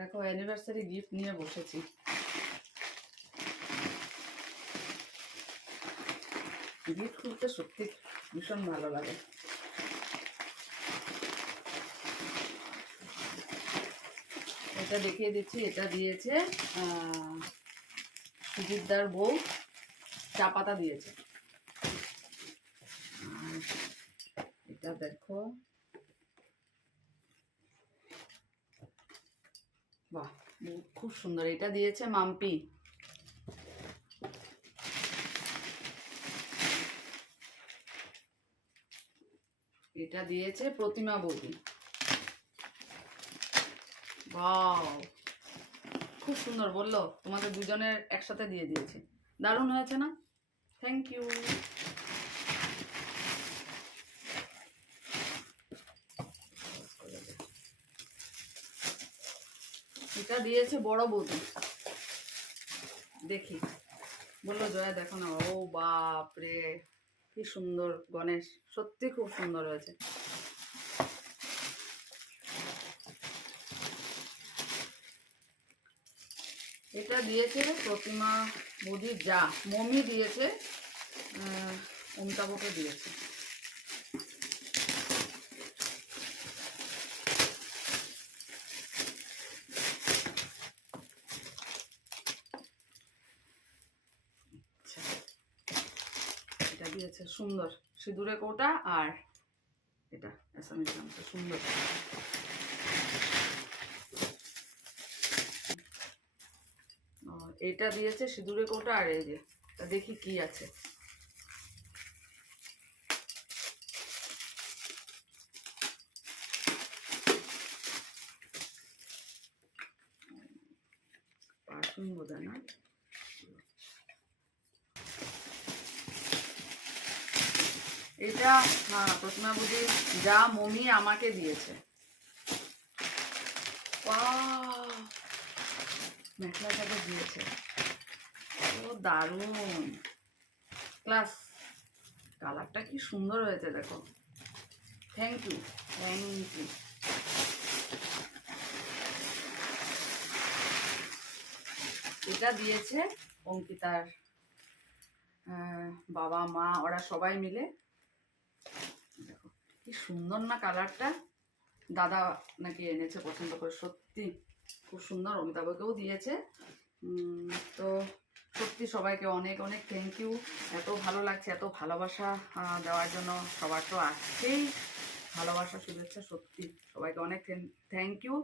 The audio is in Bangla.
দেখো অ্যানিভার্সারি গিফট নিয়ে বসেছি। গিফট খুলতে সত্যি ভীষণ ভালো লাগে। এটা দেখিয়ে দিচ্ছি, এটা দিয়েছে সুজিতদার বউ, চা পাতা দিয়েছে। এটা দেখো, বাহ খুব সুন্দর। এটা দিয়েছে মাম্পি। এটা দিয়েছে প্রতিমা বৌদি। বাহ খুব সুন্দর, বললো তোমাদের দুজনের একসাথে দিয়ে দিয়েছে। দারুণ হয়েছে না? Thank you. এটা দিয়েছে বড় বৌদি। দেখি, বললো জয়া দেখো না। ও বাপ রে, কি সুন্দর গণেশ, সত্যি খুব সুন্দর হয়েছে। এটা দিয়েছে প্রতিমা বৌদির যা মমি দিয়েছে, অমিতাভকে দিয়েছে। এটা দিয়েছে সুন্দর সিঁদুরে কোটা, আর এটা এসামিস নামটা সুন্দর। এটা দিয়েছে সিঁদুরে কোটা, আর এই যে দেখি কি আছে। পারফিউম বোধ হয় না। এটা হ্যাঁ প্রতিমা বৌদি যা মমি আমাকে দিয়েছে। মেখলাটাকে দিয়েছে, ও দারুণ ক্লাস। কালারটা কি সুন্দর হয়েছে দেখো। Thank you, thank you. এটা দিয়েছে অঙ্কিতার বাবা মা, ওরা সবাই মিলে। দেখো কি সুন্দর না কালারটা, দাদা নাকি এনেছে পছন্দ করে, সত্যি খুব সুন্দর। অমিতাভকেও দিয়েছে। তো সত্যি সবাইকে অনেক অনেক থ্যাংক ইউ। এত ভালো লাগছে, এত ভালোবাসা দেওয়ার জন্য সবার তো আছেই ভালোবাসা শুভেচ্ছা। সত্যি সবাইকে অনেক থ্যাংক ইউ।